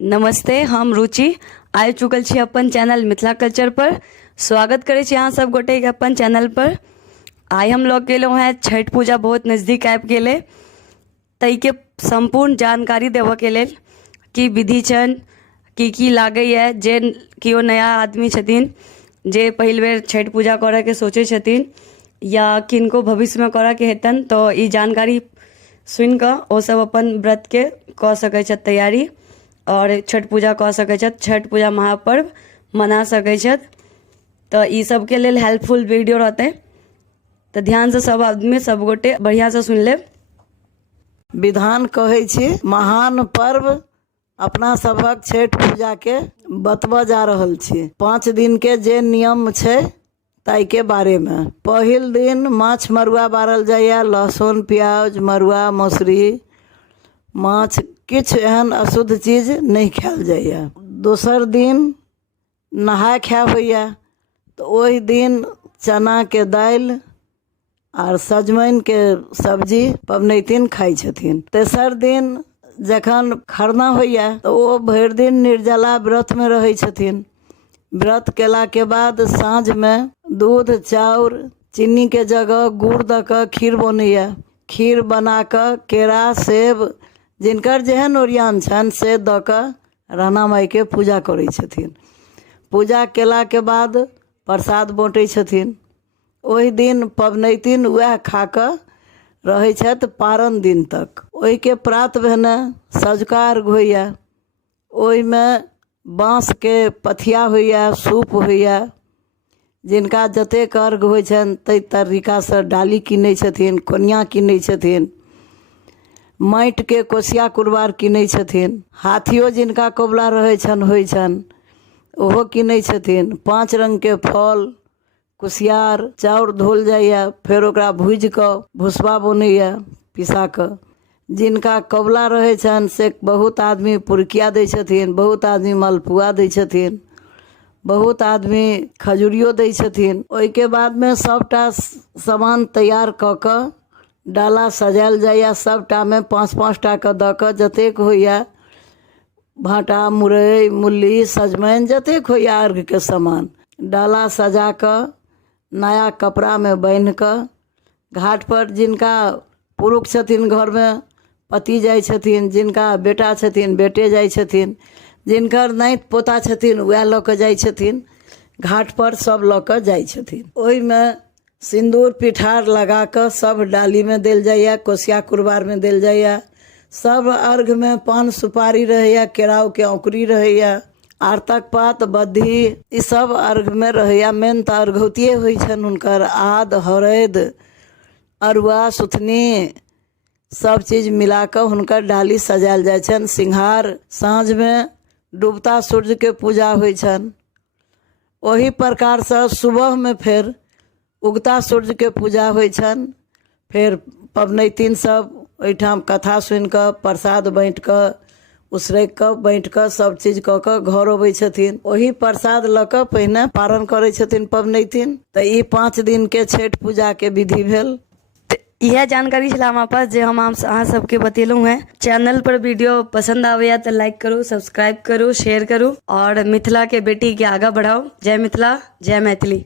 नमस्ते, हम रुचि आबि चुकल छी अपन चैनल मिथिला कल्चर पर। स्वागत करै छी अहाँ सब गोटे के अपन चैनल पर। आइ हम लऽ गेलहुँ हैं छठि पूजा बहुत नज़दीक आबि गेलै, ताहिके सम्पूर्ण जानकारी देबऽके लेल की विधि छनि, की लागैए। जे केओ नया आदमी छथिन जे पहिल बेर छठि पूजा करऽके सोचै छथिन या किनको भविष्यमे करऽके हेतनि तऽ ई जानकारी सुनि कऽ ओसभ अपन व्रतके कऽ सकै छथि तैयारी और छठ पूजा कऽ सकै छथि, छठ पूजा महापर्व मना सकै छथि। तऽ ई सबके लेल हेल्पफुल वीडियो रहतै, तऽ ध्यानसँ सब आदमी सब गोटे बढ़िआँसँ सुनि लेब। विधान कहै छी महान पर्व अपना सभक छठि पूजाके बतबऽ जा रहल छी। 5 दिन के जे नियम छै ताहिके बारेमे। पहिल दिन माछ मरुआ बारल जाइए, लहसुन प्याज मरुआ मौसरी माछ किछु एहन अशुद्ध चीज नहीं खायल जाइए। दोसर दिन नहाय खाय होइए, तऽ ओहि दिन चनाके दालि आर सजमनिके सब्जी पबनैतिन खाइ छथिन। तेसर दिन जखन खरना होइए तऽ ओ भरि दिन निर्जला व्रतमे रहै छथिन। व्रत केलाके बाद साँझमे दूध चाउर चीनीके जगह गुड़ दऽ कऽ खीर बनैए। खीर बना कऽ केरा सेब जिनकर जेहन ओरियान छनि से दऽ कऽ राणा माइके पूजा करै छथिन। पूजा केलाके बाद प्रसाद बाँटै छथिन। ओहि दिन पबनैतिन वएह खा कऽ रहै छथि पारण दिन तक। ओहिके प्रात भेने सँझुका अर्घ होइए। ओहिमे बाँसके पथिया होइए, सूप होइए। जिनका जतेक अर्घ होइ छनि ताहि तरीकासँ डाली किनै छथिन, कोनिया किनै छथिन, माटिके कोसिया कुरबार किनै छथिन। हाथियो जिनका कबुला रहै छनि होइ छनि ओहो किनै छथिन। 5 रङ्गके फल कुसियार चाउर धोल जाइए, फेर ओकरा भूजि कऽ भुसबा बनैए पिसा कऽ। जिनका कबुला रहै छनि से बहुत आदमी पुरुकिया दै छथिन, बहुत आदमी मलपुआ दै छथिन, बहुत आदमी खजुरियो दै छथिन। ओहिके बादमे सबटा सामान तैयार कऽ कऽ डाला सजायल जाइए। सबटामे 5-5 टा कऽ दऽ कऽ जतेक होइए भाँटा मुरइ मूली सजमनि जतेक होइए अर्घके सामान डाला सजा कऽ नया कपड़ामे बान्हि कऽ घाटपर जिनका पुरुष छथिन घरमे पति जाइ छथिन, जिनका बेटा छथिन बेटे जाइ छथिन, जिनकर नाति पोता छथिन वएह लऽ कऽ जाइ छथिन। घाटपर सब लऽ कऽ जाइ छथिन। ओहिमे सिन्दूर पिठार लगा कऽ सब डालीमे देल जाइए, कोसिया कुरबारमे देल जाइए। सब अर्घमे पान सुपारी रहैए, केराउके औंकुरी रहैए, आरतक पात बद्धी ई सब अर्घमे रहैए। मेन तऽ अर्घौतिए होइ छनि हुनकर। आद हरैद अरुआ सुथनी सब चीज मिला कऽ हुनकर डाली सजायल जाइ छनि। सिंघार साँझमे डूबता सूर्यके पूजा होइ छनि। ओही प्रकारसँ सुबहमे फेर उगता सूर्यके पूजा होइ छनि। फेर पबनैतिन सब ओहिठाम कथा सुनि कऽ प्रसाद बाँटि कऽ उसरगि कऽ बाँटि कऽ सब चीज कऽ कऽ घर अबै छथिन। ओही प्रसाद लऽ कऽ पहिने पारण करै छथिन पबनैतिन। तऽ ई 5 दिनके छठि पूजाके विधि भेल। इएह जानकारी छलै हमारे पास जे हम अहाँ सबके बतेलहुँ हैं। चैनल पर वीडियो पसंद आबैया तऽ लाइक करू, सब्सक्राइब करू, शेयर करू और मिथिला के बेटी के आगाँ बढ़ाओ। जय मिथिला, जय मैथिली।